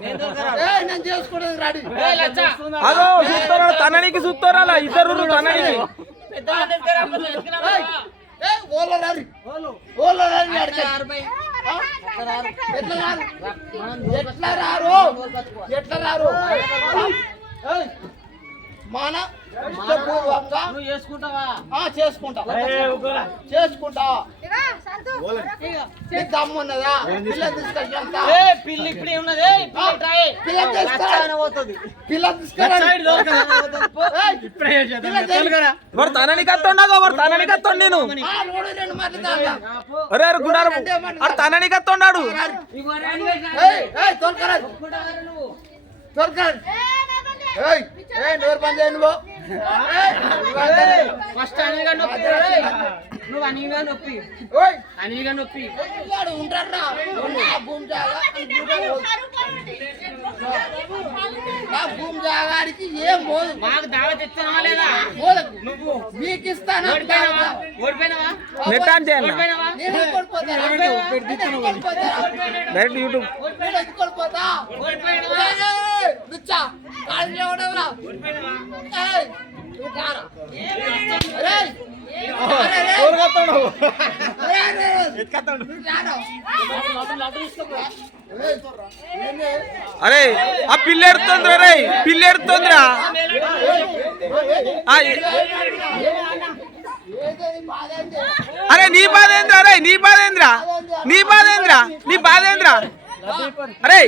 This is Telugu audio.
నేను చేసుకోవడం రాడి అదో చూస్తారా తననికి చూస్తారా ఇద్దరు తననికి ఎట్లా రారు మన నువ్వు చేసుకుంటావా? చేసుకుంటా దమ్మున్నదా పిల్ల తీసుకొచ్చా పిల్లి ఇప్పుడు ఏమున్నది? పిల్ల వాడు తననికి వస్తుండగా వాడు తననికి వస్తుండు నేను అరే అరే గుడారు వాడు తననికి వస్తున్నాడు నోరు బంద్ చేయండి ఫస్ట్ అనిగా నొప్పి నువ్వు అనిగా నొప్పి అనిగా నొప్పి ఉంటారా భూమి జాగాడికి ఏం పోదు మాకు దావత్ ఇస్తానా లేదా? నువ్వు మీకు ఇస్తాను ఓడిపోయినావా? నెట్ ఆన్ చేయాలి డైరెక్ట్ యూట్యూబ్ కొడిపోతా అరే ఆ పిల్ల ఎడుతుందిరా రే పిల్ల ఎడుతుందిరా అరే నీ బాధ ఏంద్రా రే నీ బాధ ఏంద్రా నీ బాధ ఏంద్రా నీ బాధ ఏంద్రా అరే